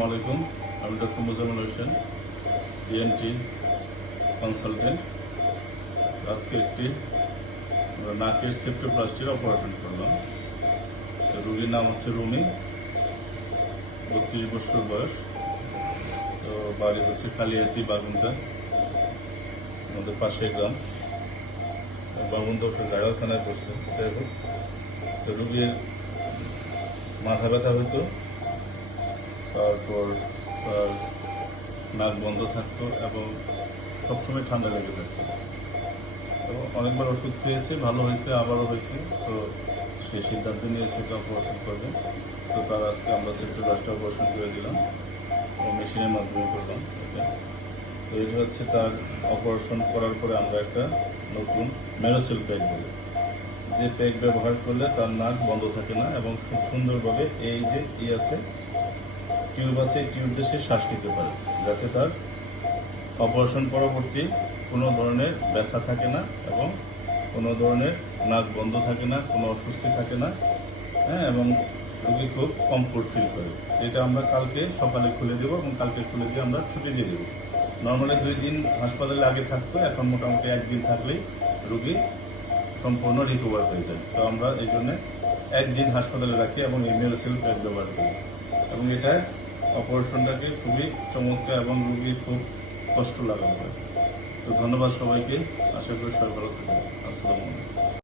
আসসালামু আলাইকুম আমি doctor Muzammel Hossain ENT consultant আজকে একটি নাকের সেপ্টোপ্লাস্টির অপারেশন করলাম। রুগীর নাম হচ্ছে রুমি, বত্রিশ বছর বয়স। তো বাড়ি হচ্ছে কালিয়াতি বাগুন্টা, আমাদের পাশে গ্রাম। বাগুন্টা ওটা গাড়াখানায় পড়ছে। যাই হোক, তো রুগীর মাথা ব্যথা হতো। তারপর তার নাক বন্ধ থাকতো এবং সবসময় ঠান্ডা লেগে থাকতো। তো অনেকবার ওষুধ খেয়েছে, ভালো হয়েছে, আবারও হয়েছে। তো সেই সিদ্ধান্ত নিয়েছে যে অপারেশন করবে। তো তার আজকে আমরা সেক্টর দশটা অপারেশন করে দিলাম ও মেশিনের মাধ্যমে করলাম তো এই হচ্ছে তার অপারেশন করার পরে আমরা একটা নতুন ম্যারোসেল প্যাক বলি। যে প্যাক ব্যবহার করলে তার নাক বন্ধ থাকে না এবং খুব সুন্দরভাবে এই যে ই আছে, টিউব আছে টিউব দিয়ে সে শ্বাস নিতে পারে, যাতে তার অপারেশন পরবর্তী কোনো ধরনের ব্যথা থাকে না এবং কোনো ধরনের নাক বন্ধ থাকে না, কোনো অস্বস্তি থাকে না হ্যাঁ এবং রোগী খুব কমফোর্ট ফিল করে। এটা আমরা কালকে সকালে খুলে দেবো এবং কালকে খুলে দিয়ে আমরা ছুটি দিয়ে দেবো। নর্মালি দুই দিন হাসপাতালে আগে থাকতো, এখন মোটামুটি একদিন থাকলেই রোগী সম্পূর্ণ রিকভার হয়ে যায়। তো আমরা এই জন্য একদিন হাসপাতালে রাখি এবং ইমিউনোসেল প্যাক ব্যবহার করি। এবং এটা অপারেশনটাকে খুবই চমৎকার এবং রুগীর খুব কষ্ট লাগানো হয় তো ধন্যবাদ সবাইকে। আশা করি সরকার আসসালামু আলাইকুম।